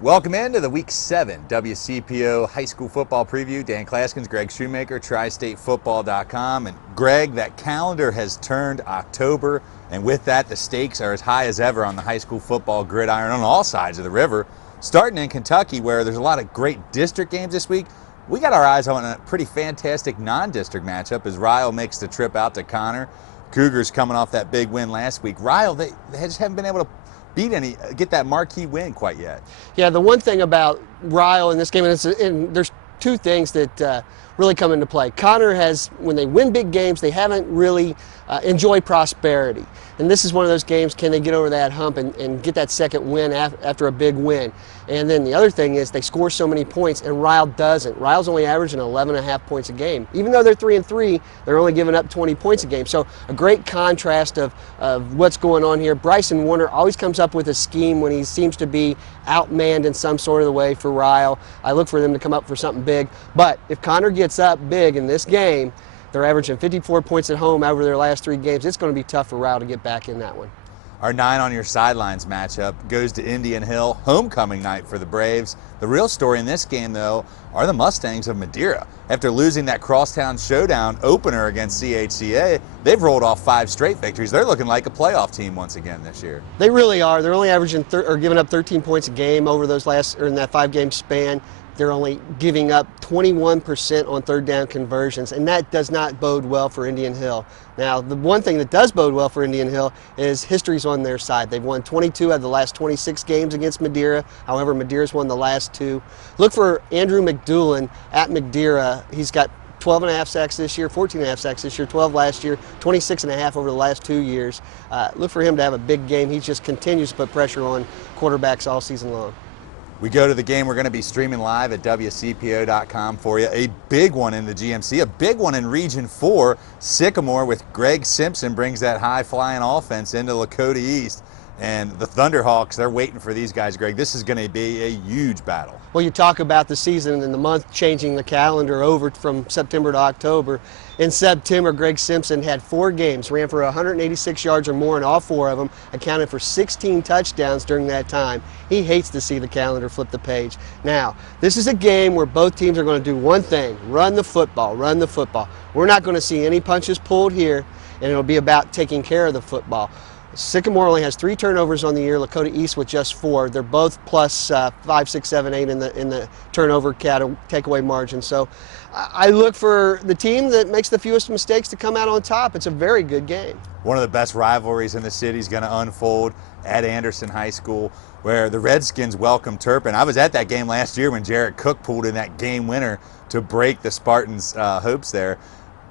Welcome into the Week 7 WCPO High School Football Preview. Dan Claskins, Greg Shoemaker, TriStateFootball.com. And Greg, that calendar has turned October, and with that, the stakes are as high as ever on the high school football gridiron on all sides of the river. Starting in Kentucky, where there's a lot of great district games this week, we got our eyes on a pretty fantastic non-district matchup as Ryle makes the trip out to Connor. Cougars coming off that big win last week. Ryle, they just haven't been able to get that marquee win quite yet. Yeah, the one thing about Ryle in this game, and there's two things that really come into play. Connor has, when they win big games, they haven't really enjoyed prosperity. And this is one of those games, can they get over that hump and get that second win after a big win? And then the other thing is they score so many points, and Ryle doesn't. Ryle's only averaging 11.5 points a game. Even though they're 3-3, they're only giving up 20 points a game. So a great contrast of what's going on here. Bryson Warner always comes up with a scheme when he seems to be outmanned in some sort of the way for Ryle. I look for them to come up for something big. But if Connor gets up big in this game, they're averaging 54 points at home over their last 3 games. It's going to be tough for Ryle to get back in that one. Our 9 on your sidelines matchup goes to Indian Hill, homecoming night for the Braves. The real story in this game, though, are the Mustangs of Madeira. After losing that crosstown showdown opener against CHCA, they've rolled off 5 straight victories. They're looking like a playoff team once again this year. They really are. They're only averaging or giving up 13 points a game over those in that 5-game span. They're only giving up 21% on third down conversions, and that does not bode well for Indian Hill. Now, the one thing that does bode well for Indian Hill is history's on their side. They've won 22 out of the last 26 games against Madeira. However, Madeira's won the last 2. Look for Andrew McDoulan at Madeira. He's got 12.5 sacks this year, 14.5 sacks this year, 12 last year, 26.5 over the last 2 years. Look for him to have a big game. He just continues to put pressure on quarterbacks all season long. We go to the game we're going to be streaming live at WCPO.com for you. A big one in the GMC, a big one in Region 4. Sycamore with Greg Simpson brings that high-flying offense into Lakota East. And the Thunderhawks, they're waiting for these guys, Greg. This is going to be a huge battle. Well, you talk about the season and the month changing the calendar over from September to October. In September, Greg Simpson had 4 games, ran for 186 yards or more in all 4 of them, accounted for 16 touchdowns during that time. He hates to see the calendar flip the page. Now, this is a game where both teams are going to do one thing, run the football, run the football. We're not going to see any punches pulled here, and it'll be about taking care of the football. Sycamore only has 3 turnovers on the year, Lakota East with just 4. They're both plus 5, 6, 7, 8 in the turnover takeaway margin. So I look for the team that makes the fewest mistakes to come out on top. It's a very good game. One of the best rivalries in the city is going to unfold at Anderson High School, where the Redskins welcome Turpin. I was at that game last year when Jarrett Cook pulled in that game winner to break the Spartans' hopes there.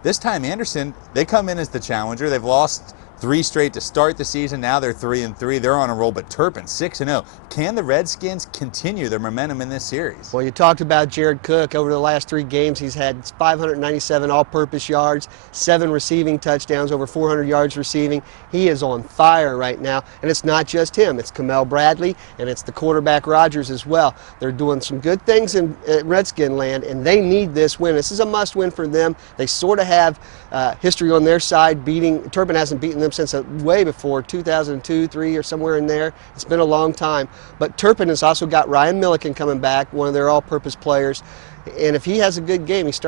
This time Anderson, they come in as the challenger. They've lost 3 straight to start the season. Now they're 3-3. They're on a roll, but Turpin 6-0. Can the Redskins continue their momentum in this series? Well, you talked about Jared Cook. Over the last 3 games, he's had 597 all-purpose yards, 7 receiving touchdowns, over 400 yards receiving. He is on fire right now, and it's not just him. It's Kamel Bradley, and it's the quarterback Rogers as well. They're doing some good things in Redskin land, and they need this win. This is a must-win for them. They sort of have history on their side. Turpin hasn't beaten them since way before 2002, 3, or somewhere in there. It's been a long time. But Turpin has also got Ryan Milliken coming back, one of their all-purpose players. And if he has a good game, he's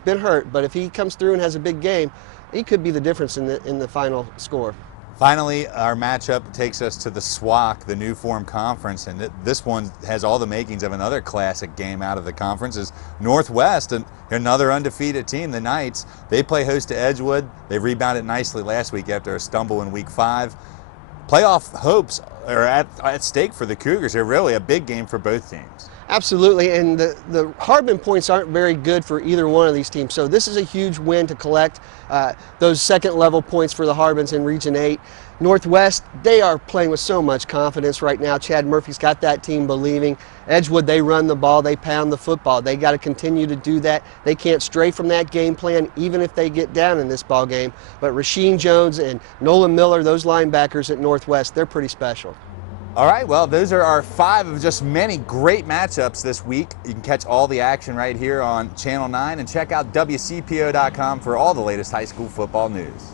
been hurt, but if he comes through and has a big game, he could be the difference in the final score. Finally, our matchup takes us to the SWAC, the new form conference, and this one has all the makings of another classic game out of the conference. Is Northwest, and another undefeated team, the Knights. They play host to Edgewood. They rebounded nicely last week after a stumble in Week 5. Playoff hopes are at stake for the Cougars. They're really a big game for both teams. Absolutely, and the Hardman points aren't very good for either one of these teams, so this is a huge win to collect those second-level points for the Hardmans in Region 8. Northwest, they are playing with so much confidence right now. Chad Murphy's got that team believing. Edgewood, they run the ball, they pound the football. They got to continue to do that. They can't stray from that game plan, even if they get down in this ball game. But Rasheem Jones and Nolan Miller, those linebackers at Northwest, they're pretty special. All right, well, those are our 5 of just many great matchups this week. You can catch all the action right here on Channel 9 and check out WCPO.com for all the latest high school football news.